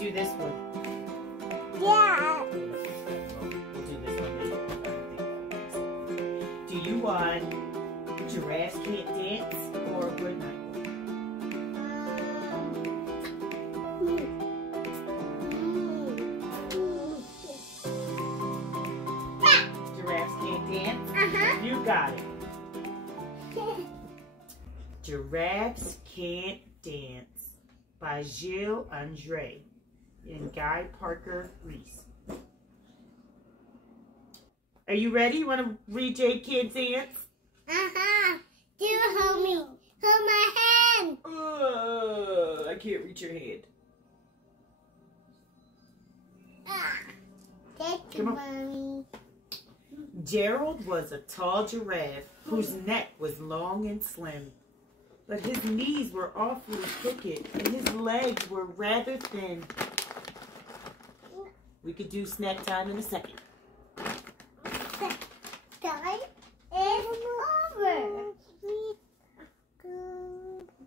do this one? Yeah. We'll do this one later. Do you want Giraffes Can't Dance or Good Night? Giraffes Can't Dance? You got it. Giraffes Can't Dance by Giles and Guy Parker Reese. Are you ready? You want to read Jade Can't Dance? Do hold me. Hold my hand. I can't reach your hand. Thank you, Mommy. Gerald was a tall giraffe whose neck was long and slim, but his knees were awfully crooked and his legs were rather thin. We could do snack time in a second. Time is over.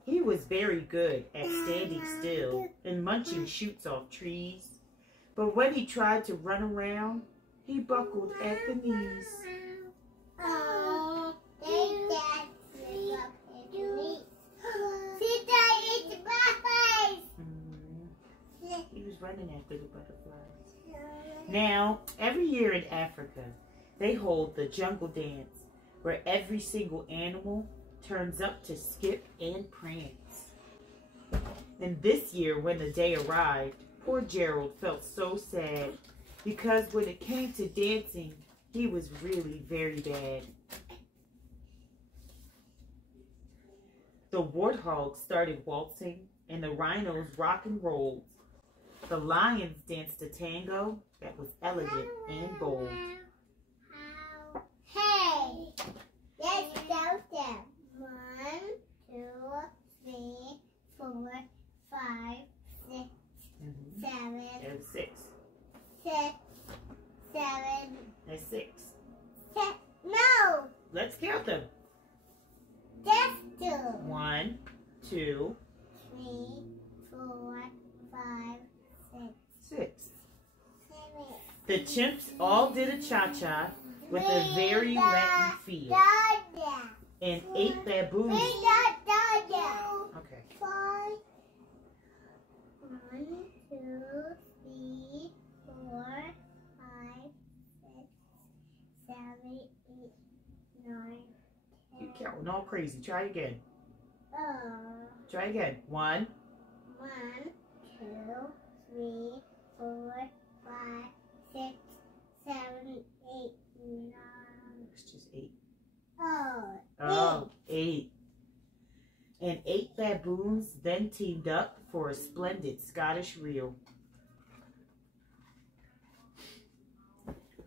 He was very good at standing still and munching shoots off trees, but when he tried to run around, he buckled at the knees. Oh, He was running after the butterflies. Now, every year in Africa, they hold the jungle dance, where every single animal turns up to skip and prance. And this year, when the day arrived, poor Gerald felt so sad, because when it came to dancing, he was really very bad. The warthogs started waltzing, and the rhinos rock and rolled. The lions danced a tango that was elegant and bold. Hey, let's count them. 1, 2, 3, 4, 5, 6, 7. There's 6. 6, 7. There's 6. No, Let's count them. just 2. 1, 2, 3, 4, 5, 6, 6. 7. The chimps all did a cha-cha with a very Latin feel, and 8 baboons. Okay. 5. 1, 2, 3, 4, 5, 6, 7, 8, 9. You're counting all crazy. Try again. 10. Try again. 1, 1, 2, 3, 4, 5, 6, 7, 8, 9. it's just 8. Oh, 8. And 8 baboons then teamed up for a splendid Scottish reel.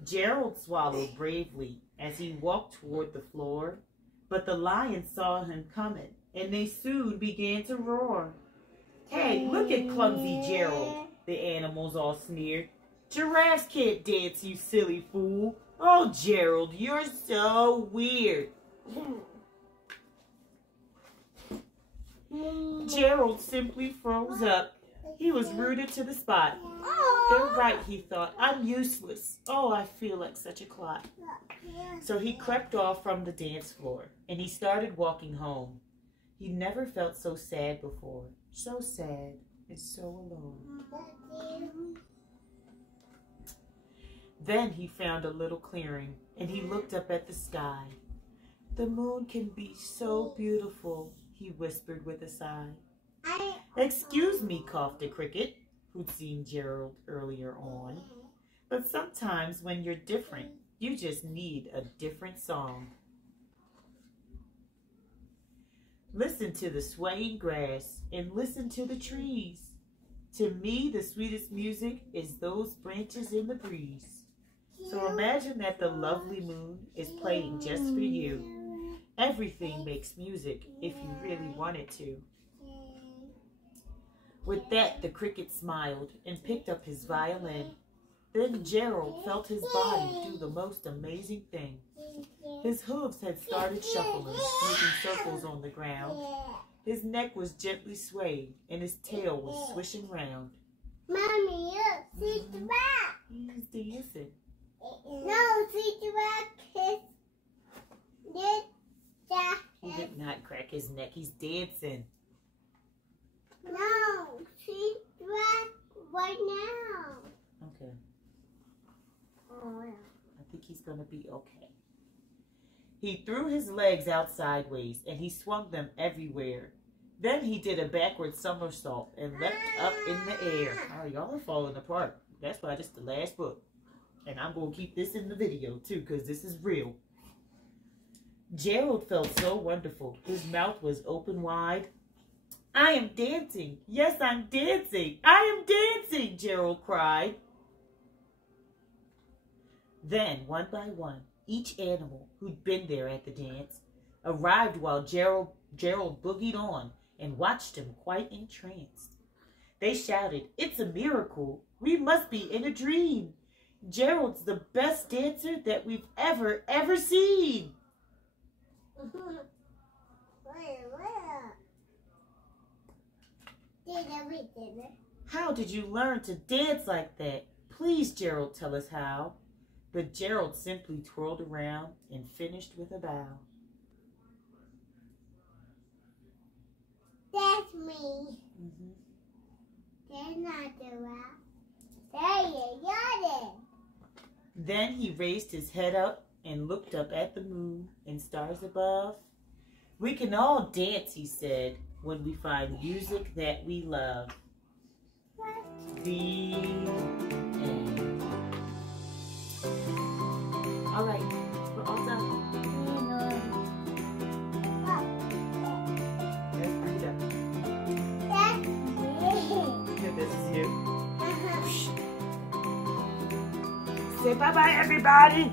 Gerald swallowed bravely as he walked toward the floor, but the lions saw him coming, and they soon began to roar. Hey, look at clumsy Gerald, the animals all sneered. Giraffes can't dance, you silly fool. Oh, Gerald, you're so weird. Gerald simply froze up. He was rooted to the spot. They're right, he thought. I'm useless. Oh, I feel like such a clot. So he crept off from the dance floor, and he started walking home. He never felt so sad before. So sad and so alone. Then he found a little clearing, and he looked up at the sky. The moon can be so beautiful, he whispered with a sigh. Excuse me, coughed a cricket, who'd seen Gerald earlier on. But sometimes when you're different, you just need a different song. Listen to the swaying grass and listen to the trees. To me, the sweetest music is those branches in the breeze. So imagine that the lovely moon is playing just for you. Everything makes music if you really want it to. With that, the cricket smiled and picked up his violin. Then Gerald felt his body do the most amazing thing. His hooves had started shuffling, making circles on the ground. His neck was gently swaying, and his tail was swishing round. Mommy, look, see the rat. He's dancing. No, see the rat kiss. He did not crack his neck. He's dancing. No, see the rat right now. Okay. Oh, yeah. I think he's going to be okay. He threw his legs out sideways and he swung them everywhere. Then he did a backward somersault and leapt up in the air. Oh, y'all are falling apart. That's why this is the last book. And I'm going to keep this in the video too because this is real. Gerald felt so wonderful. His mouth was open wide. I am dancing. Yes, I'm dancing. I am dancing, Gerald cried. Then, one by one, each animal who'd been there at the dance arrived while Gerald boogied on and watched him quite entranced. They shouted, "It's a miracle. We must be in a dream. Gerald's the best dancer that we've ever seen." How did you learn to dance like that? Please, Gerald, tell us how. But Gerald simply twirled around and finished with a bow. That's me. That's not the rat. There you got it. Then he raised his head up and looked up at the moon and stars above. We can all dance, he said, when we find music that we love. The end. All right, we're all done. That's pretty done. That's me. Yeah, this is you. Say bye-bye, everybody.